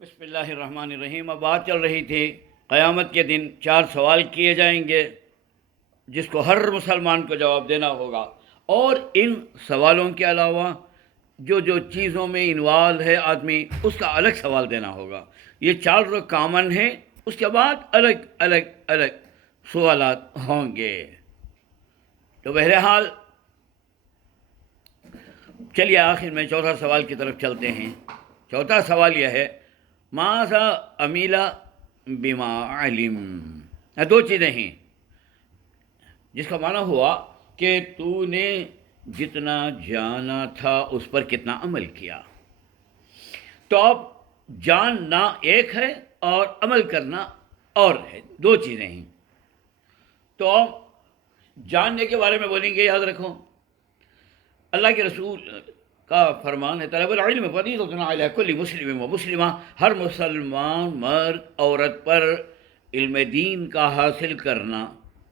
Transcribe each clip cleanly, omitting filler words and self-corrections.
بسم اللہ الرحمن الرحیم۔ اب بات چل رہی تھی قیامت کے دن 4 سوال کیے جائیں گے جس کو ہر مسلمان کو جواب دینا ہوگا، اور ان سوالوں کے علاوہ جو چیزوں میں انوالو ہے آدمی اس کا الگ سوال دینا ہوگا۔ یہ 4 کامن ہیں، اس کے بعد الگ سوالات ہوں گے۔ تو بہرحال چلیے آخر میں چوتھا سوال کی طرف چلتے ہیں۔ چوتھا سوال یہ ہے، ماذا عمل بما علم۔ 2 چیزیں ہیں جس کا معنی ہوا کہ تو نے جتنا جانا تھا اس پر کتنا عمل کیا۔ تو اب جاننا ایک ہے اور عمل کرنا اور ہے، 2 چیزیں ہیں۔ تو اب جاننے کے بارے میں بولیں گے، یاد رکھو اللہ کے رسول کا فرمان ہے، طلب العلم فریضۃ علی کل مسلم و مسلمہ، ہر مسلمان مرد عورت پر علم دین کا حاصل کرنا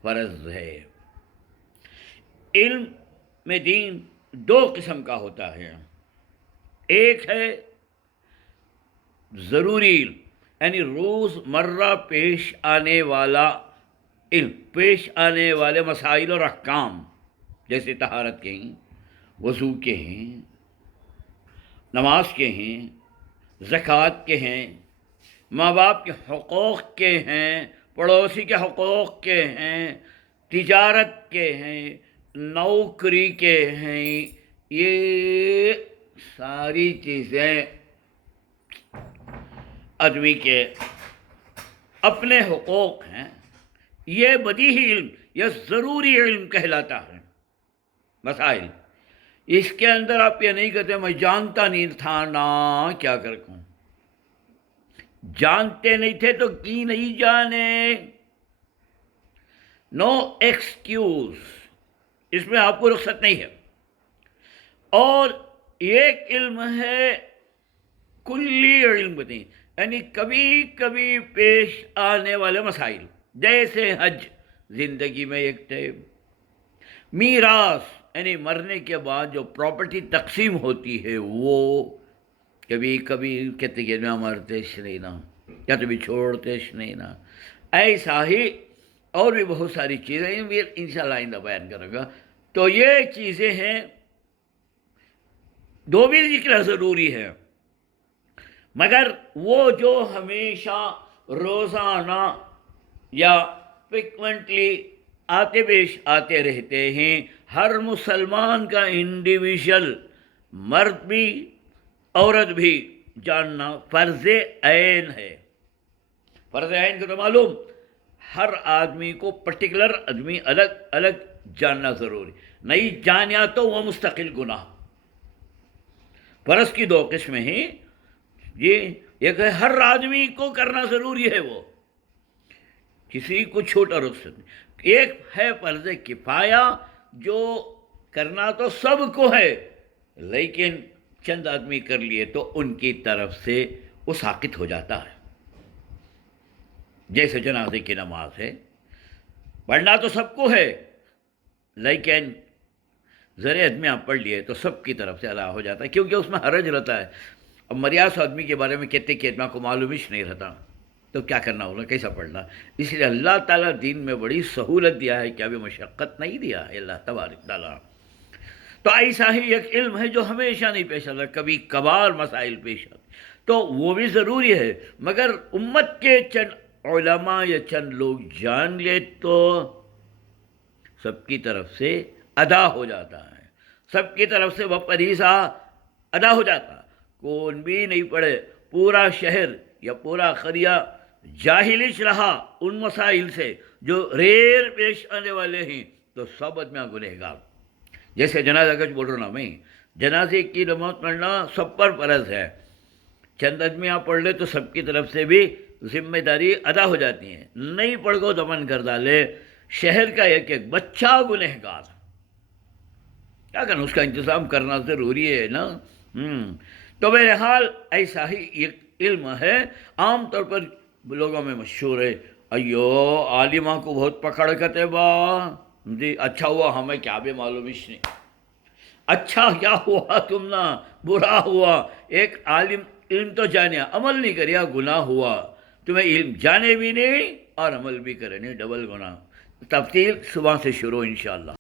فرض ہے۔ علم میں دین 2 قسم کا ہوتا ہے، ایک ہے ضروری علم، یعنی روز مرہ پیش آنے والا علم، پیش آنے والے مسائل اور احکام، جیسے طہارت کے ہیں، وضو کے ہیں، نماز کے ہیں، زکوٰۃ کے ہیں، ماں باپ کے حقوق کے ہیں، پڑوسی کے حقوق کے ہیں، تجارت کے ہیں، نوکری کے ہیں۔ یہ ساری چیزیں آدمی کے اپنے حقوق ہیں۔ یہ بدیہی علم، یہ ضروری علم کہلاتا ہے۔ مسائل اس کے اندر آپ یہ نہیں کہتے میں جانتا نہیں تھا نا کیا کروں، جانتے نہیں تھے تو کی نہیں جانے، نو ایکسکیوز، اس میں آپ کو رخصت نہیں ہے۔ اور ایک علم ہے کلی علم نہیں، یعنی کبھی کبھی پیش آنے والے مسائل، جیسے حج زندگی میں ایک ٹائم، میراث یعنی مرنے کے بعد جو پراپرٹی تقسیم ہوتی ہے وہ کبھی کبھی کہتے کہ میں مرتےش نہیں نا، یا تو بھی چھوڑتےش نہیں نا، ایسا ہی اور بھی بہت ساری چیزیں انشاءاللہ آئندہ بیان کروں گا۔ تو یہ چیزیں ہیں، 2 بھی ذکر ضروری ہے، مگر وہ جو ہمیشہ روزانہ یا فریکوینٹلی پیش آتے رہتے ہیں، ہر مسلمان کا انڈیویژل، مرد بھی عورت بھی جاننا فرض عین ہے۔ فرض عین کو تو معلوم، ہر آدمی کو پرٹیکولر آدمی الگ الگ جاننا ضروری، نہیں جانا تو وہ مستقل گناہ۔ فرض کی 2 قسمیں ہیں، یہ ایک ہے ہر آدمی کو کرنا ضروری ہے، وہ کسی کو چھوٹا رخصت نہیں۔ ایک ہے فرض کفایہ، جو کرنا تو سب کو ہے لیکن چند آدمی کر لیے تو ان کی طرف سے وہ ساقط ہو جاتا ہے، جیسے جنازے کی نماز ہے، پڑھنا تو سب کو ہے لیکن ذرے آدمی آپ پڑھ لیے تو سب کی طرف سے ادا ہو جاتا ہے، کیونکہ اس میں حرج رہتا ہے۔ اب مریاس آدمی کے بارے میں کہتے کہ آدمی کو معلوم ہی نہیں رہتا تو کیا کرنا ہوگا، کیسا پڑھنا۔ اس لیے اللہ تعالیٰ دین میں بڑی سہولت دیا ہے کہ ابھی مشقت نہیں دیا ہے اللہ تبارک تعالیٰ۔ تو ایسا ہی ایک علم ہے جو ہمیشہ نہیں پیش آتا، کبھی کبھار مسائل پیش آتے، تو وہ بھی ضروری ہے، مگر امت کے چند علماء یا چند لوگ جان لے تو سب کی طرف سے ادا ہو جاتا ہے، سب کی طرف سے وہ فریضہ ادا ہو جاتا۔ کون بھی نہیں پڑھے، پورا شہر یا پورا قریہ جاہلش رہا ان مسائل سے جو ریئر پیش آنے والے ہیں، تو سب آدمی گنہگار۔ جیسے جنازہ کا بول رہا ہوں میں، جنازے کی نماز پڑھنا سب پر فرض ہے، چند آدمی آپ پڑھ لے تو سب کی طرف سے بھی ذمہ داری ادا ہو جاتی ہے، نہیں پڑھ گو دمن کر ڈالے، شہر کا ایک ایک بچہ گنہگار، کیا کرنا، اس کا انتظام کرنا ضروری ہے نا۔ تو بہرحال ایسا ہی ایک علم ہے، عام طور پر لوگوں میں مشہور ہے، ایو عالمہ کو بہت پکڑ کرتے با جی، اچھا ہوا ہمیں کیا بھی معلوم ہی نہیں، اچھا کیا ہوا تم نا، برا ہوا۔ ایک عالم علم تو جانیا عمل نہیں کریا گناہ ہوا. تمہیں علم جانے بھی نہیں اور عمل بھی کرے نہیں, ڈبل گناہ. تفصیل صبح سے شروع انشاءاللہ.